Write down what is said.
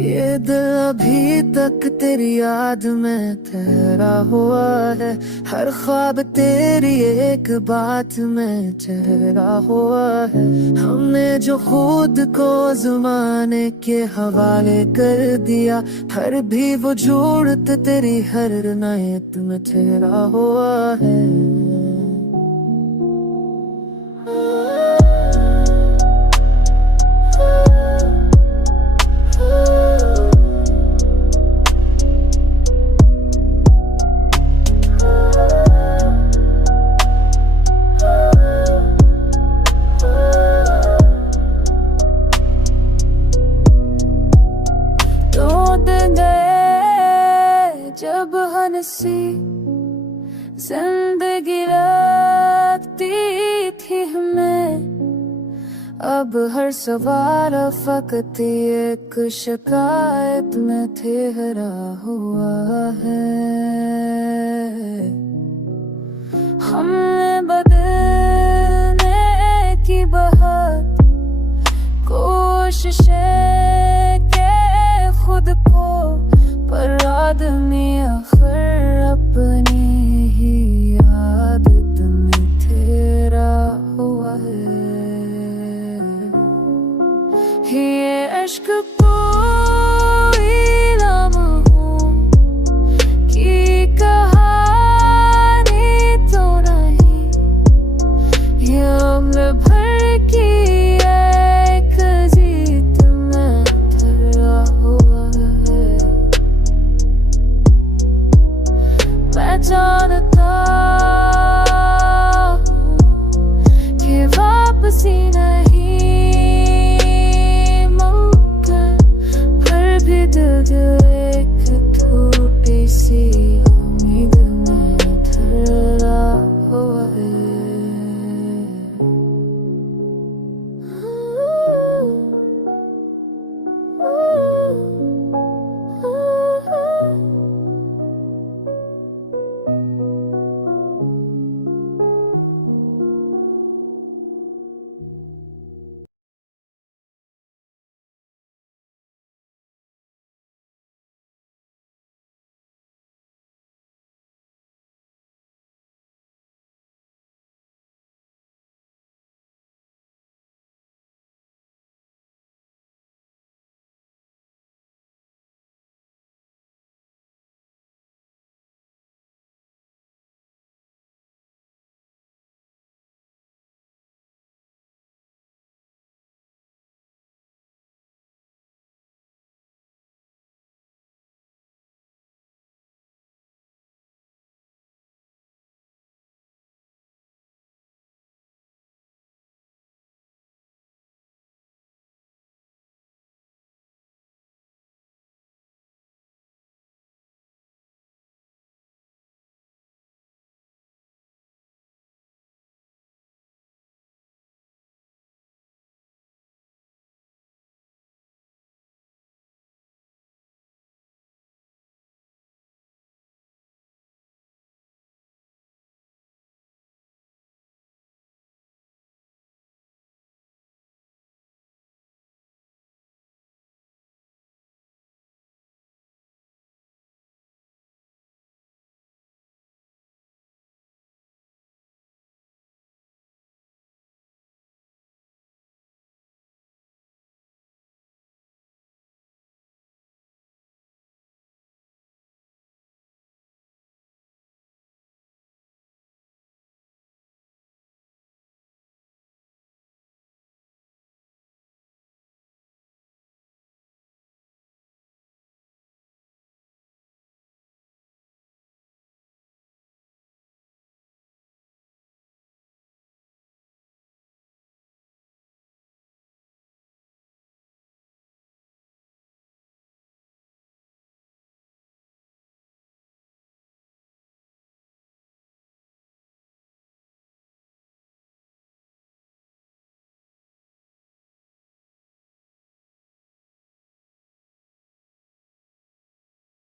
ये दिल अभी तक तेरी याद में ठहरा हुआ है। हर ख्वाब तेरी एक बात में ठहरा हुआ है। हमने जो खुद को ज़माने के हवाले कर दिया, हर भी वो झूठ तेरी हर नायत में ठहरा हुआ है। जब हंसी जिंदगी लगती थी हमें, अब हर सवाल फकत एक शिकायत में ठहरा हुआ है। हमने बदलने की बहुत कोशिशें के खुद को, पर आदमी आखिर अपनी ही आदत में ठहरा हुआ है। ये इश्क